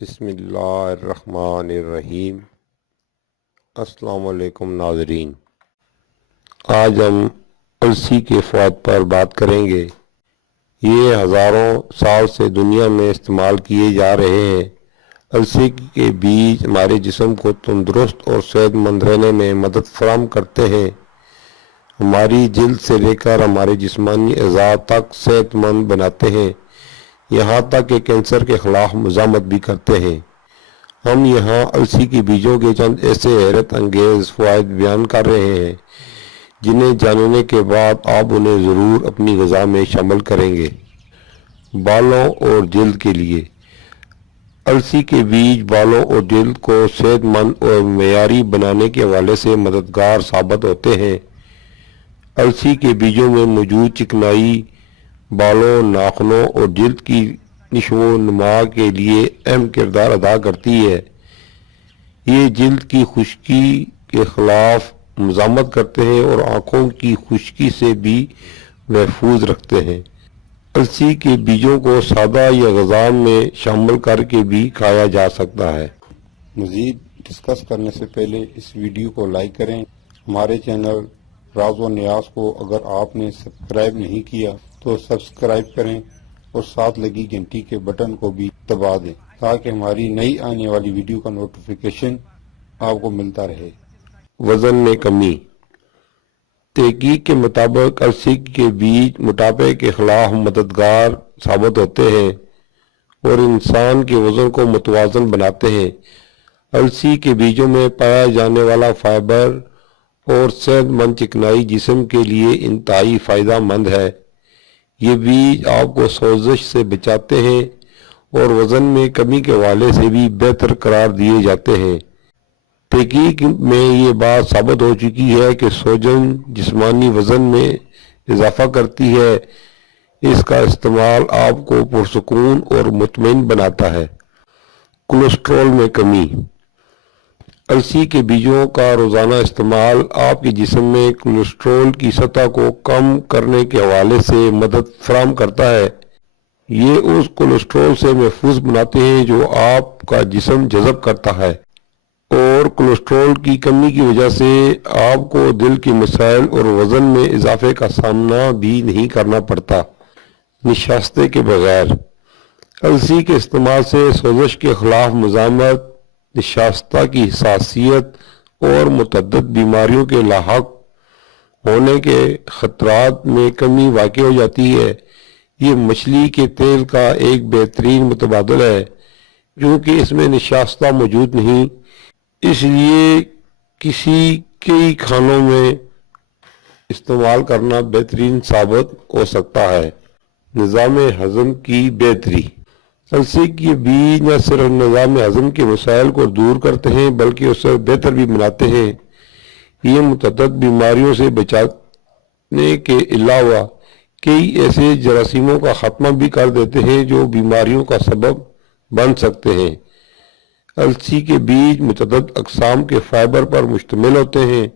بسم اللہ الرحمن الرحیم۔ السلام علیکم ناظرین، آج ہم السی کے فوائد پر بات کریں گے۔ یہ ہزاروں سال سے دنیا میں استعمال کیے جا رہے ہیں۔ السی کے بیج ہمارے جسم کو تندرست اور صحت مند رہنے میں مدد فراہم کرتے ہیں۔ ہماری جلد سے لے کر ہمارے جسمانی اعضاء تک صحت مند بناتے ہیں، یہاں تک کہ کینسر کے خلاف مزاحمت بھی کرتے ہیں۔ ہم یہاں السی کے بیجوں کے چند ایسے حیرت انگیز فوائد بیان کر رہے ہیں جنہیں جاننے کے بعد آپ انہیں ضرور اپنی غذا میں شامل کریں گے۔ بالوں اور جلد کے لیے السی کے بیج بالوں اور جلد کو صحت مند اور معیاری بنانے کے حوالے سے مددگار ثابت ہوتے ہیں۔ السی کے بیجوں میں موجود چکنائی بالوں، ناخنوں اور جلد کی نشو و نما کے لیے اہم کردار ادا کرتی ہے۔ یہ جلد کی خشکی کے خلاف مزاحمت کرتے ہیں اور آنکھوں کی خشکی سے بھی محفوظ رکھتے ہیں۔ السی کے بیجوں کو سادہ یا غذا میں شامل کر کے بھی کھایا جا سکتا ہے۔ مزید ڈسکس کرنے سے پہلے اس ویڈیو کو لائک کریں۔ ہمارے چینل راز و نیاز کو اگر آپ نے سبسکرائب نہیں کیا تو سبسکرائب کریں اور ساتھ لگی گھنٹی کے بٹن کو بھی دبا دیں تاکہ ہماری نئی آنے والی ویڈیو کا نوٹیفیکیشن آپ کو ملتا رہے۔ وزن میں کمی۔ تحقیق کے مطابق السی کے بیج موٹاپے کے خلاف مددگار ثابت ہوتے ہیں اور انسان کے وزن کو متوازن بناتے ہیں۔ السی کے بیجوں میں پایا جانے والا فائبر اور صحت مند چکنائی جسم کے لیے انتہائی فائدہ مند ہے۔ یہ بیج آپ کو سوزش سے بچاتے ہیں اور وزن میں کمی کے حوالے سے بھی بہتر قرار دیے جاتے ہیں۔ تحقیق میں یہ بات ثابت ہو چکی ہے کہ سوجن جسمانی وزن میں اضافہ کرتی ہے۔ اس کا استعمال آپ کو پرسکون اور مطمئن بناتا ہے۔ کولیسٹرول میں کمی۔ السی کے بیجوں کا روزانہ استعمال آپ کے جسم میں کولیسٹرول کی سطح کو کم کرنے کے حوالے سے مدد فراہم کرتا ہے۔ یہ اس کولیسٹرول سے محفوظ بناتے ہیں جو آپ کا جسم جذب کرتا ہے، اور کولیسٹرول کی کمی کی وجہ سے آپ کو دل کے مسائل اور وزن میں اضافے کا سامنا بھی نہیں کرنا پڑتا۔ نشاستے کے بغیر۔ السی کے استعمال سے سوزش کے خلاف مزاحمت، نشاستہ کی حساسیت اور متعدد بیماریوں کے لاحق ہونے کے خطرات میں کمی واقع ہو جاتی ہے۔ یہ مچھلی کے تیل کا ایک بہترین متبادل ہے کیونکہ اس میں نشاستہ موجود نہیں، اس لیے کئی کھانوں میں استعمال کرنا بہترین ثابت ہو سکتا ہے۔ نظام ہضم کی بہتری۔ السی کے بیج نہ صرف نظام ہضم کے مسائل کو دور کرتے ہیں بلکہ اسے بہتر بھی بناتے ہیں۔ یہ متعدد بیماریوں سے بچانے کے علاوہ کئی ایسے جراثیموں کا خاتمہ بھی کر دیتے ہیں جو بیماریوں کا سبب بن سکتے ہیں۔ السی کے بیج متعدد اقسام کے فائبر پر مشتمل ہوتے ہیں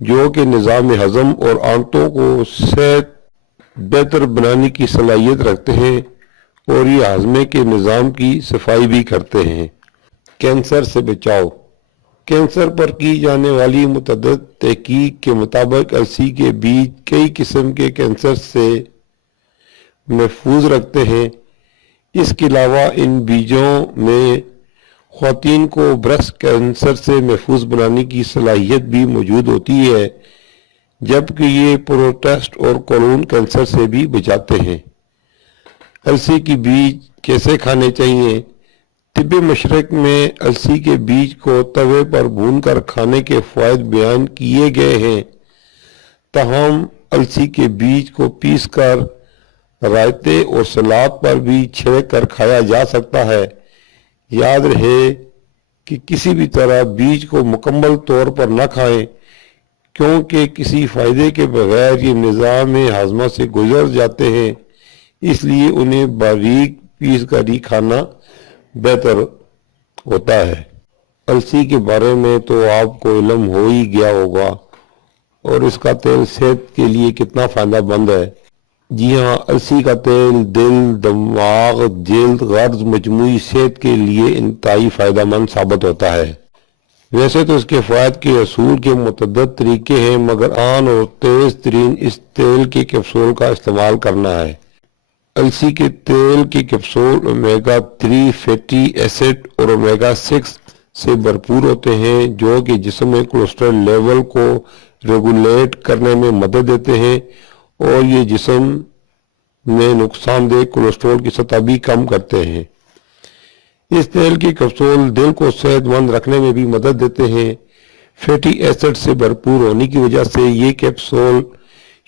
جو کہ نظام ہضم اور آنتوں کو صحت بہتر بنانے کی صلاحیت رکھتے ہیں اور یہ ہاضمے کے نظام کی صفائی بھی کرتے ہیں۔ کینسر سے بچاؤ۔ کینسر پر کی جانے والی متعدد تحقیق کے مطابق السی کے بیج کئی قسم کے کینسر سے محفوظ رکھتے ہیں۔ اس کے علاوہ ان بیجوں میں خواتین کو بریسٹ کینسر سے محفوظ بنانے کی صلاحیت بھی موجود ہوتی ہے، جبکہ یہ پروسٹیٹ اور کولون کینسر سے بھی بچاتے ہیں۔ السی کے بیج کیسے کھانے چاہیے؟ طب مشرق میں السی کے بیج کو توے پر بھون کر کھانے کے فوائد بیان کیے گئے ہیں، تاہم السی کے بیج کو پیس کر رائتے اور سلاد پر بھی چھڑک کر کھایا جا سکتا ہے۔ یاد رہے کہ کسی بھی طرح بیج کو مکمل طور پر نہ کھائیں کیونکہ کسی فائدے کے بغیر یہ نظام ہاضمہ سے گزر جاتے ہیں، اس لیے انہیں باریک پیس کر ہی کھانا بہتر ہوتا ہے۔ السی کے بارے میں تو آپ کو علم ہو ہی گیا ہوگا اور اس کا تیل صحت کے لیے کتنا فائدہ مند ہے۔ جی ہاں، السی کا تیل دل، دماغ، جلد، غرض مجموعی صحت کے لیے انتہائی فائدہ مند ثابت ہوتا ہے۔ ویسے تو اس کے فوائد کے حصول کے متعدد طریقے ہیں، مگر عام اور تیز ترین اس تیل کے کیپسول کا استعمال کرنا ہے۔ السی کے تیل کے کیپسول اومیگا 3 فیٹی ایسڈ اور اومیگا 6 سے بھرپور ہوتے ہیں، جو کہ جسم میں کولیسٹرول لیول کو ریگولیٹ کرنے میں مدد دیتے ہیں، اور یہ جسم میں نقصان دہ کولیسٹرول کی سطح بھی کم کرتے ہیں۔ اس تیل کے کیپسول دل کو صحت مند رکھنے میں بھی مدد دیتے ہیں۔ فیٹی ایسڈ سے بھرپور ہونے کی وجہ سے یہ کیپسول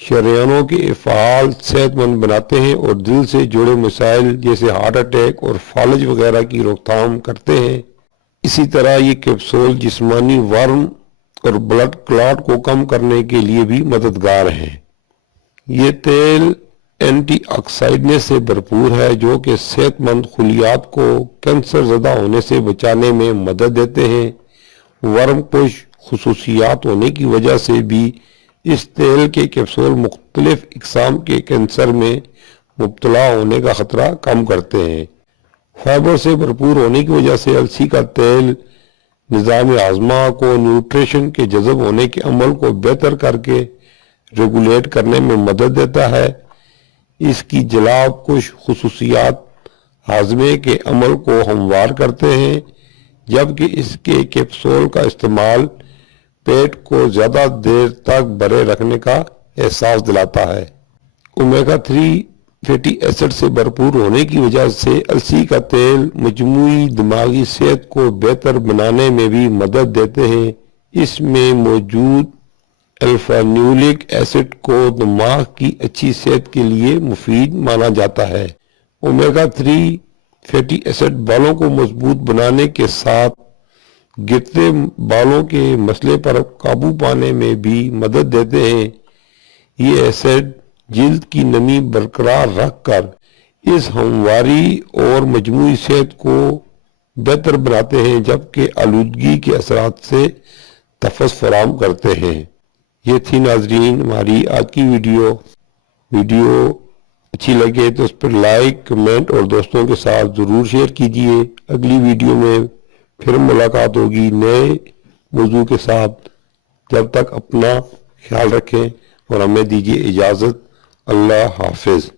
شریانوں کے فعال صحت مند بناتے ہیں اور دل سے جڑے مسائل جیسے ہارٹ اٹیک اور فالج وغیرہ کی روک تھام کرتے ہیں۔ اسی طرح یہ کیپسول جسمانی ورم اور بلڈ کلاٹ کو کم کرنے کے لیے بھی مددگار ہیں۔ یہ تیل اینٹی آکسائڈنٹس سے بھرپور ہے، جو کہ صحت مند خلیات کو کینسر زدہ ہونے سے بچانے میں مدد دیتے ہیں۔ ورم کش خصوصیات ہونے کی وجہ سے بھی اس تیل کے کیپسول مختلف اقسام کے کینسر میں مبتلا ہونے کا خطرہ کم کرتے ہیں۔ فائبر سے بھرپور ہونے کی وجہ سے السی کا تیل نظام ہاضمہ کو نیوٹریشن کے جذب ہونے کے عمل کو بہتر کر کے ریگولیٹ کرنے میں مدد دیتا ہے۔ اس کی جلاب کش خصوصیات ہاضمے کے عمل کو ہموار کرتے ہیں، جبکہ اس کے کیپسول کا استعمال پیٹ کو زیادہ دیر تک بھرے رکھنے کا احساس دلاتا ہے۔ اومیگا 3 فیٹی ایسڈ سے بھرپور ہونے کی وجہ سے السی کا تیل مجموعی دماغی صحت کو بہتر بنانے میں بھی مدد دیتے ہیں۔ اس میں موجود الفا-نیولک ایسڈ کو دماغ کی اچھی صحت کے لیے مفید مانا جاتا ہے۔ اومیگا 3 فیٹی ایسڈ بالوں کو مضبوط بنانے کے ساتھ گرتے بالوں کے مسئلے پر قابو پانے میں بھی مدد دیتے ہیں۔ یہ ایسڈ جلد کی نمی برقرار رکھ کر اس ہمواری اور مجموعی صحت کو بہتر بناتے ہیں، جبکہ آلودگی کے اثرات سے تحفظ فراہم کرتے ہیں۔ یہ تھی ناظرین ہماری آج کی ویڈیو اچھی لگے تو اس پر لائک، کمنٹ اور دوستوں کے ساتھ ضرور شیئر کیجیے۔ اگلی ویڈیو میں پھر ملاقات ہوگی نئے موضوع کے ساتھ۔ جب تک اپنا خیال رکھیں اور ہمیں دیجیے اجازت۔ اللہ حافظ۔